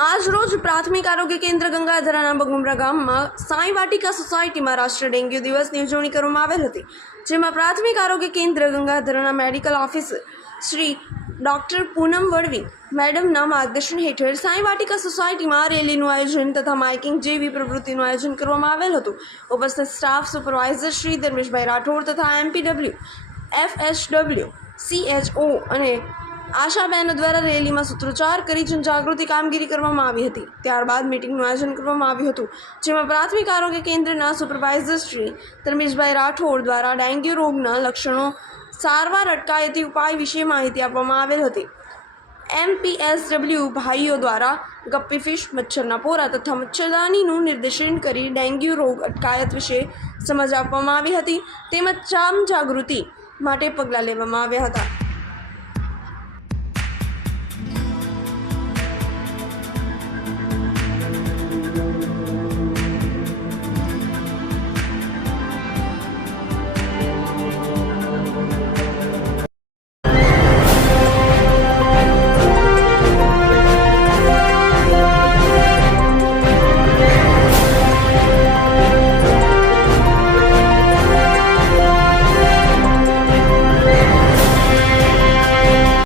આજ રોજ પ્રાથમિક આરોગ્ય કેન્દ્ર ગંગાધરાના બગુમરા ગામમાં સાંઈ વાટિકા સોસાયટીમાં રાષ્ટ્રીય ડેન્ગ્યુ દિવસની ઉજવણી કરવામાં આવેલ હતી, જેમાં પ્રાથમિક આરોગ્ય કેન્દ્ર ગંગાધરાના medical officer Shri doctor Poonam Vadvi, મેડમના માર્ગદર્શન હેઠળ સાંઈ વાટિકા સોસાયટીમાં રેલીનું આયોજન તથા માઇકિંગ જેવી પ્રવૃત્તિનું આયોજન કરવામાં આવેલ હતું. ઉપસ્થિત સ્ટાફ સુપરવાઇઝર શ્રી ધર્મેશભાઈ રાઠોડ તથા એમપીડબ્લ્યુ એફએચડબ્લ્યુ સીએચઓ અને આશાબહેનો દ્વારા રેલીમાં સૂત્રોચ્ચાર કરી જનજાગૃતિ કામગીરી કરવામાં આવી હતી. ત્યારબાદ મિટિંગનું આયોજન કરવામાં આવ્યું હતું, જેમાં પ્રાથમિક આરોગ્ય કેન્દ્રના સુપરવાઇઝર શ્રી ધર્મેશભાઈ રાઠોડ દ્વારા ડેન્ગ્યુ રોગના લક્ષણો સારવાર અટકાયતી ઉપાય વિશે માહિતી આપવામાં આવેલ હતી. એમપીએસડબલ્યુ ભાઈઓ દ્વારા ગપ્પી ફિશ મચ્છરના પોરા તથા મચ્છરદાનીનું નિર્દેશન કરી ડેન્ગ્યુ રોગ અટકાયત વિશે સમજ આપવામાં આવી હતી. તેમજ જામ જાગૃતિ માટે પગલાં લેવામાં આવ્યા હતા.